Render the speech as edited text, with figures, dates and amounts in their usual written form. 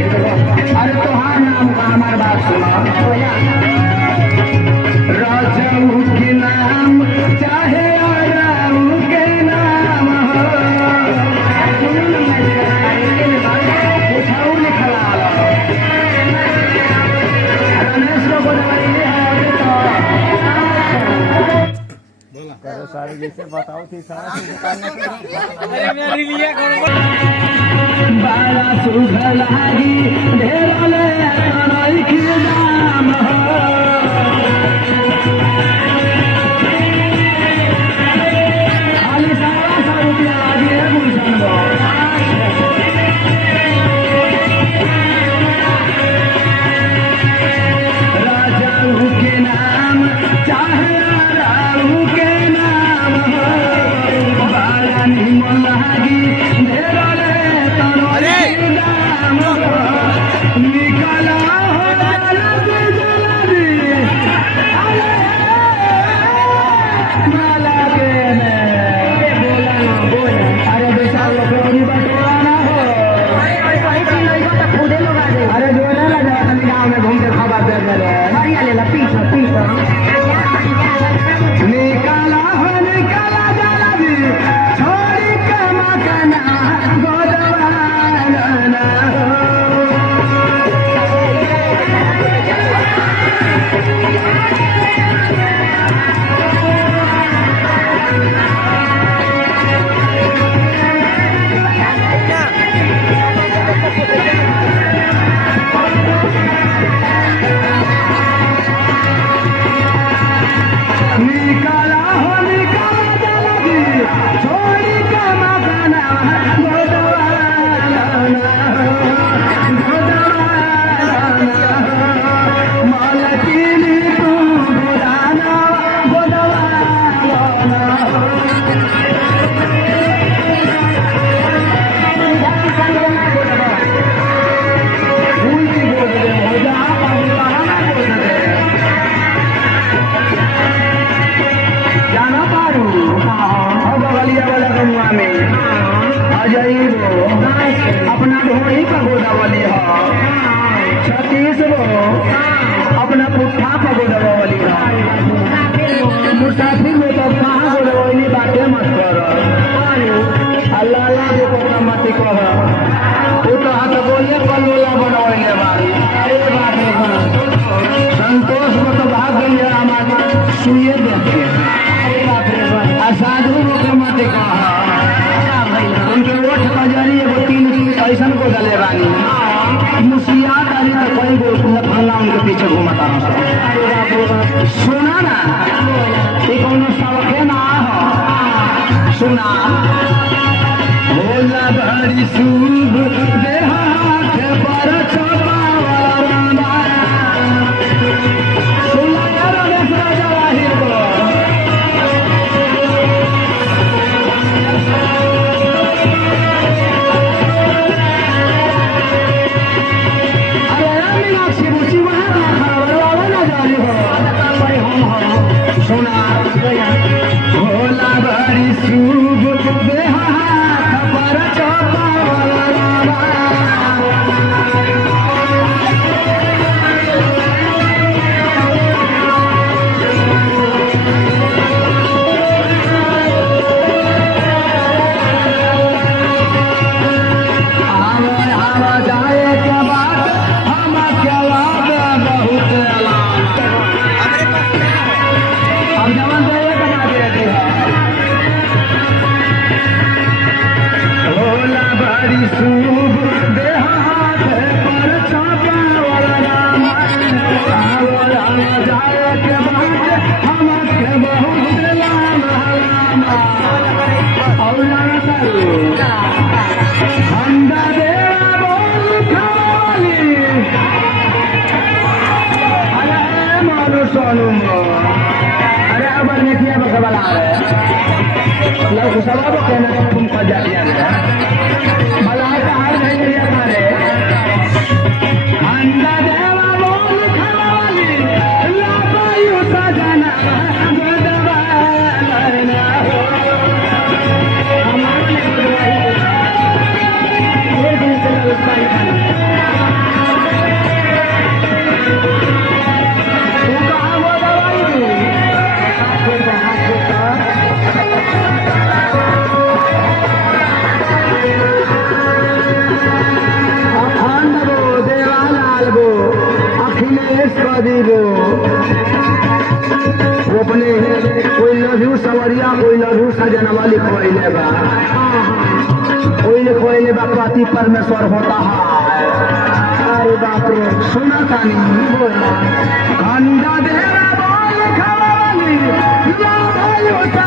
अरे तोहार नाम का हमार बात सुनो राजाऊ के नाम चाहे राऊ के नाम हो पूछाऊ लिखला रमेश को बोलवाइए करो सारे जैसे बताओ थी सारा अरे मैं रिलिया करो बाला सुघर लागी ढेरोले तनई के नाम हो खाली 100 रुपया लागी है गुलशन गो राजाऊ के नाम चाहे राऊ के नाम हो बाला निमन लागी ढेरोले तनई के नाम हो निकाला हो जल्दी जल्दी माला के ने बोला ना बोला अरे बेचारा लोग रोनी बटोरा ना हो अरे जो ना लगा अपने गाँव में घूम के खबर दे मेरे पीछा पीछा निकाला हो निकाला जल्दी छोड़ी के मकाना गोदवाना हो निकाला हो निकाला जल्दी छोड़ी के मकाना गोदवाना मालकिनी तू बुलाना गोदवाना फूल की बोल दे हो जा जाना पारू अब बगलिया वाला गमुआ में अजयबो अपना ढोड़ी का गोदा वाली हो छत्तीसगो अपना पुट्ठा का गोदा वाली हो मुसाफिर में तो कहाँ गोदा वाली बातें मत करो अल्लाह अल्लाह जो कोना मत करो वो तो हाथ बोले पलोला बनवाइले बारी अरे बात नहीं संतोष को तो भाग गई हमारी सुनिए देखिए साधु लोग मत कहा उनके ओठ का जरिए वो 3 ऐसा को गले वाली मुसिया डाली तो कोई फल्ला उनके पीछे घूमता सुना ना ये कौन सबके ना हो सुना भोला भरी शुभ देहा पर चौपावा सुना यार राजा वाहिर को भोला भरी शुभ देहा पर जाए के बाद हम अकेला बहुत अब जवान बना दे भोला भरी शुभ देहा पर छापा वाला जाए के बाद हम के बहुत लामा अंडा देवा बोल खाली अरे मानो सोनू अरे अब देखिए बकवाला लोग सब कहना तुम फजा दिया भला का हाल नहीं लिया मारे अंडा देवा बोल खाली लापायु सजना गोदवाना हमारे अजीब वो अपने कोई लघु सवरिया कोई लघु सजनवा लिखवाइले बा कोई लिखवाइले बा पति परमेश्वर होता है। अरे बाप रे सुना तानी बोला खंडा देरा बोल खवाली या भाई होता